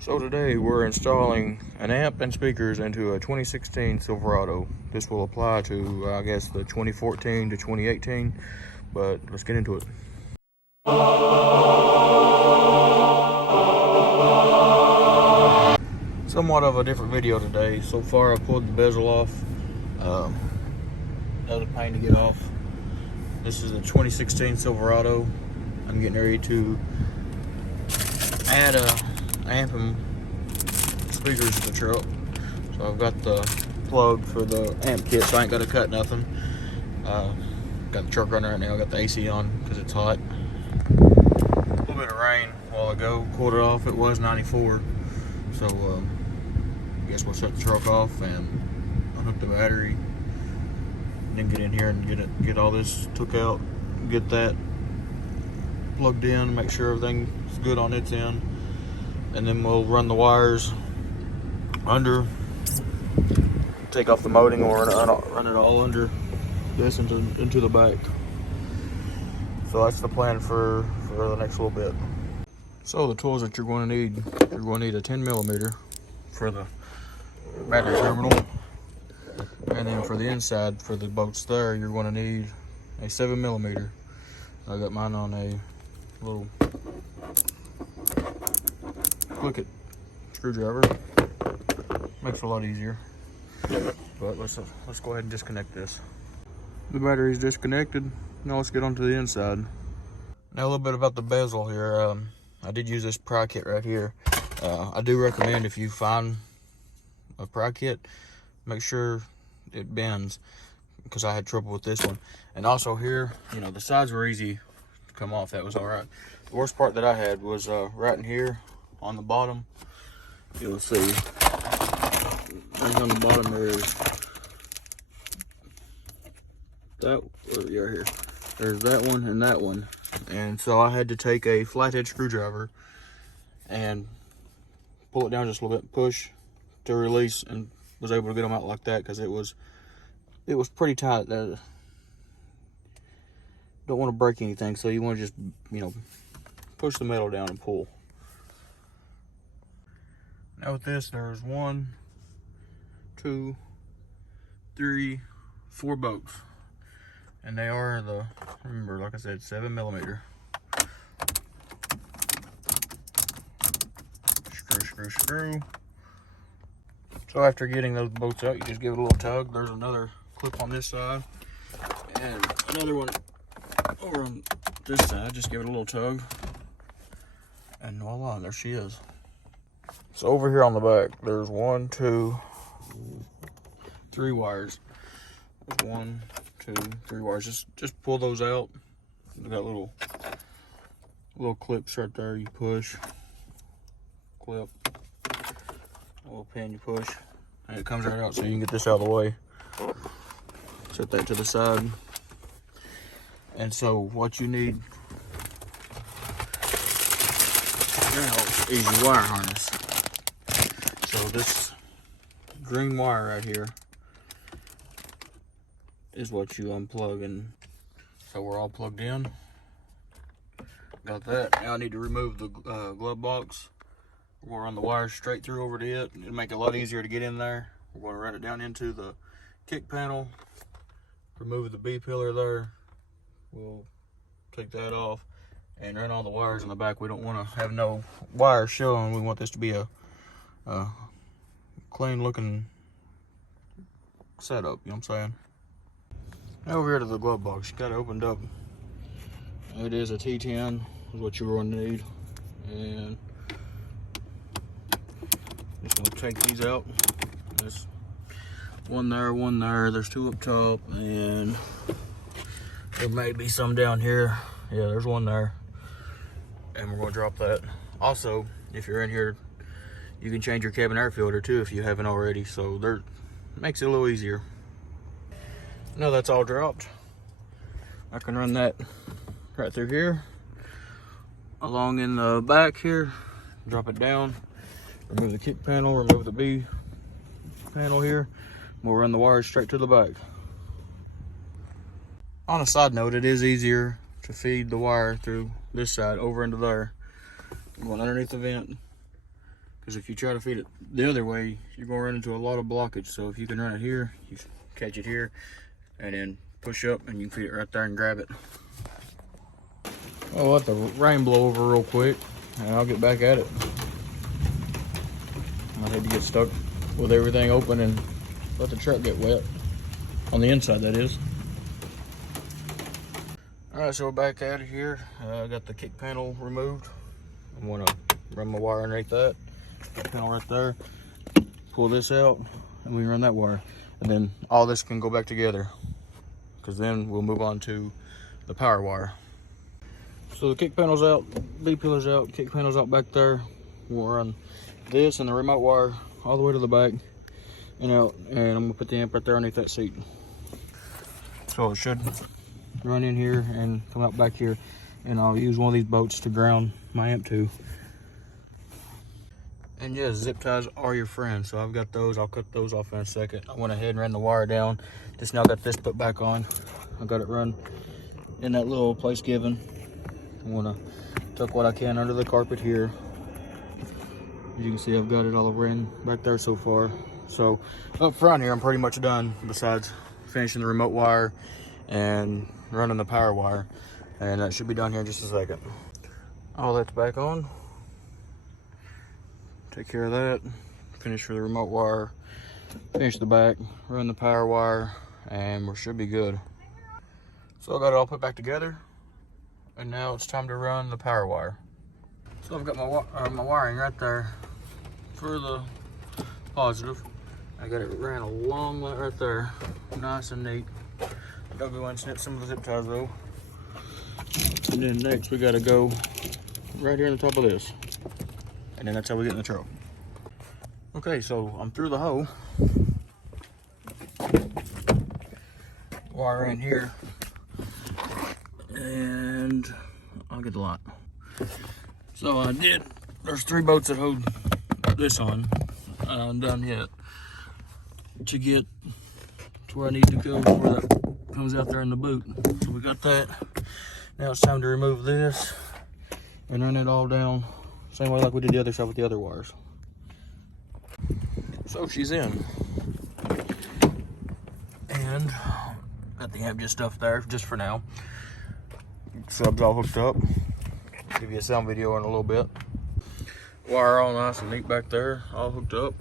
So today we're installing an amp and speakers into a 2016 Silverado. This will apply to, I guess, the 2014 to 2018, but let's get into it. Somewhat of a different video today. So far I pulled the bezel off. Another pain to get off. This is a 2016 Silverado. I'm getting ready to add a amp and speakers to the truck. So I've got the plug for the amp kit, so I ain't got to cut nothing. Got the truck running right now. Got the AC on because it's hot. A little bit of rain a while ago. Cooled it off. It was 94. So I guess we'll shut the truck off and unhook the battery. Then get in here and get all this took out. Get that plugged in. Make sure everything's good on its end. And then we'll run the wires under, take off the molding, or run it all under this into the back. So that's the plan for the next little bit. So the tools that you're going to need a 10mm for the battery terminal, and then for the inside for the bolts there, you're going to need a 7mm. I got mine on a little click-it screwdriver. Makes it a lot easier. But let's go ahead and disconnect this. The battery's disconnected. Now let's get onto the inside. Now a little bit about the bezel here. I did use this pry kit right here. I do recommend, if you find a pry kit, make sure it bends, because I had trouble with this one. And also here, you know, the sides were easy to come off. That was all right. The worst part that I had was right in here on the bottom. You'll see right on the bottom there is that, yeah, here. There's that one and that one. And so I had to take a flathead screwdriver and pull it down just a little bit, push to release, and was able to get them out like that, because it was pretty tight. Don't want to break anything, so you want to just, you know, push the metal down and pull. Now with this, there's 1, 2, 3, 4 bolts, and they are the, remember, like I said, 7mm. Screw. So after getting those bolts out, you just give it a little tug. There's another clip on this side, and another one over on this side. Just give it a little tug, and voila, there she is. So over here on the back, there's 1, 2, 3 wires. There's 1, 2, 3 wires. Just pull those out. They got little clips right there. You push, clip, a little pin you push, and it comes right out. So you can get this out of the way. Set that to the side. And so what you need now is your wire harness. So this green wire right here is what you unplug, and so we're all plugged in. Got that. Now I need to remove the glove box. We're going to run the wires straight through over to it. It'll make it a lot easier to get in there. We're going to run it down into the kick panel, remove the B pillar there. We'll take that off and run all the wires in the back. We don't want to have no wires showing. We want this to be a clean looking setup, you know what I'm saying? Now over here to the glove box, you got it opened up. It is a T10, is what you're going to need. And just going to take these out. There's one there, there's 2 up top, and there may be some down here. Yeah, there's 1 there. And we're going to drop that. Also, if you're in here, you can change your cabin air filter too if you haven't already. So there, makes it a little easier. Now that's all dropped, I can run that right through here, along in the back here, drop it down, remove the kick panel, remove the B panel here. We'll run the wires straight to the back. On a side note, it is easier to feed the wire through this side over into there. Going underneath the vent, because if you try to feed it the other way, you're going to run into a lot of blockage. So if you can run it here, you catch it here, and then push up, and you can feed it right there and grab it. I'll let the rain blow over real quick, and I'll get back at it. I had to get stuck with everything open and let the truck get wet. On the inside, that is. Alright, so we're back out of here. I got the kick panel removed. I'm going to run my wire underneath that. Kick panel right there. Pull this out, and we run that wire. And then all this can go back together, because then we'll move on to the power wire. So the kick panel's out, B pillar's out, kick panel's out back there. We'll run this and the remote wire all the way to the back and out, and I'm gonna put the amp right there underneath that seat. So it should run in here and come out back here, and I'll use one of these bolts to ground my amp to. And yes, zip ties are your friend, so I've got those. I'll cut those off in a second. I went ahead and ran the wire down. Just now got this put back on. I got it run in that little place given. I'm gonna tuck what I can under the carpet here. As you can see, I've got it all ran back there so far. So up front here, I'm pretty much done, besides finishing the remote wire and running the power wire. And that should be done here in just a second. All that's back on. Take care of that. Finish for the remote wire. Finish the back, run the power wire, and we should be good. So I got it all put back together. And now it's time to run the power wire. So I've got my wiring right there for the positive. I got it ran along right there, nice and neat. Gotta go and snip some of the zip ties though. And then next we gotta go right here on the top of this. And then that's how we get in the truck. Okay, so I'm through the hole. Wire in here. And I'll get the lot. So I did, there's 3 bolts that hold this on. I'm done yet to get to where I need to go, where that comes out there in the boot. So we got that. Now it's time to remove this and run it all down, same way like we did the other side with the other wires. So she's in. And got the amp just stuffed there just for now. Subs all hooked up. Give you a sound video in a little bit. Wire all nice and neat back there, all hooked up.